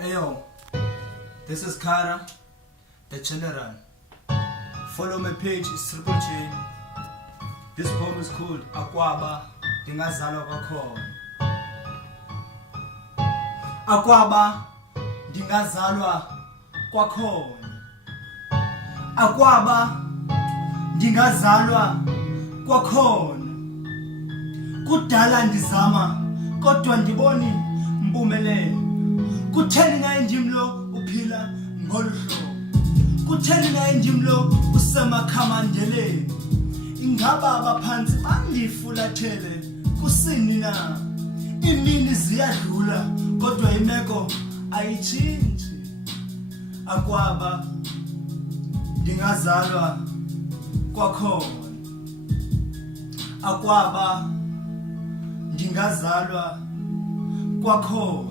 Ayo, this is Kara, the General. Follow my page, it's Triple J. This poem is called Akwaba, Ndingazalwa Kwakhona. Akwaba, Ndingazalwa Kwakhona. Akwaba, Ndingazalwa Kwakhona. Kudala ndizama, kodwa ndiboni mpumelelo. Kutheni na injimlo uphila ngolu hlobo? Kutheni na injimlo usemakhamandeleni? Ingaba abaphansi bandifulathele kusini na? Imini ziyadlula kodwa imeko ayitshintshi. Akwaba, ndingazalwa kwakhona. Akwaba, ndingazalwa kwakhona.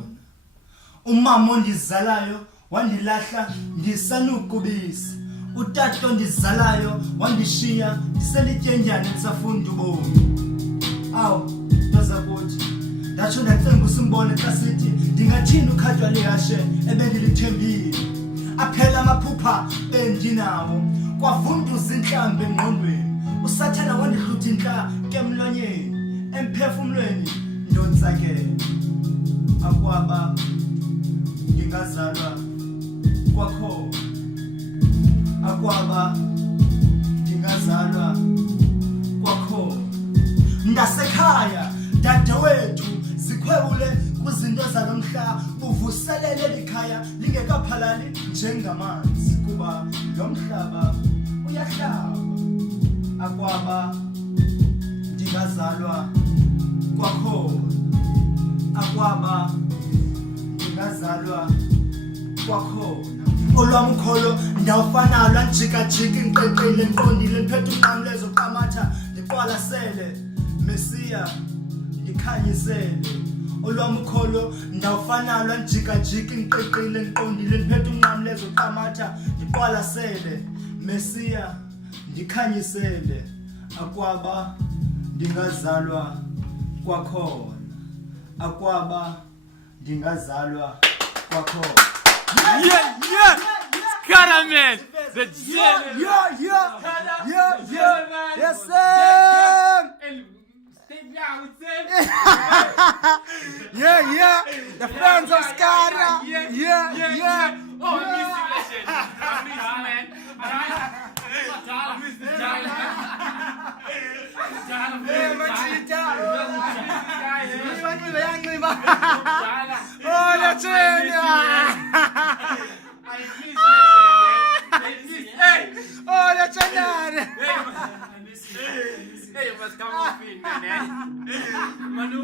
Umama ondizalayo wandilahla ndisanukubisi. Utata ondizalayo wandishiya ndiselityendyana lisafunda ubomi. Awu, ntozakuthi ndatsho ndacenga usimbone xa sithi ndingathini ukhatywa lihashe ebendilithembile. Aphela amaphupha bendinawo kwavunduza intlambi engqondweni. Usathana wandihluthi intla kemlonyeni, emphefumlweni ndontsakele. Akwaba, ndingazalwa kwakhona. Akwaba, ndingazalwa kwakhona. Ndasekhaya dadewethu zikhwebule kuzinto zalomhla, uvuselele likhaya lingekaphalali njengamanzi kuba lo mhlaba uyahlaba. Akwaba, ndingazalwa kwakhona. Akwaba, ndingazalwa kwakhona. Olwam ukholo ndawufanalo anjikajika inqenqile nqondile ndiphethe unqamlezo qamatha ndiqwalasele Mesiya ndikhanyisele. Olwam ukholo ndawufanalo anjikajika inqenqile nqondile ndiphethe unqamlezo qamatha ndiqwalasele Mesiya ndikhanyisele. Akwaba, ndingazalwa kwakhona. Akwaba, ndingazalwa kwakhona. Yeah! Kara man! The General! Yes, sir! Yeah! The fans of Skara! Yeah! Oh, I miss you, legend! I miss you, man! I miss the Jala! Oh, that's it! Oh, that's it! Hey, you must come off in, man. Manu,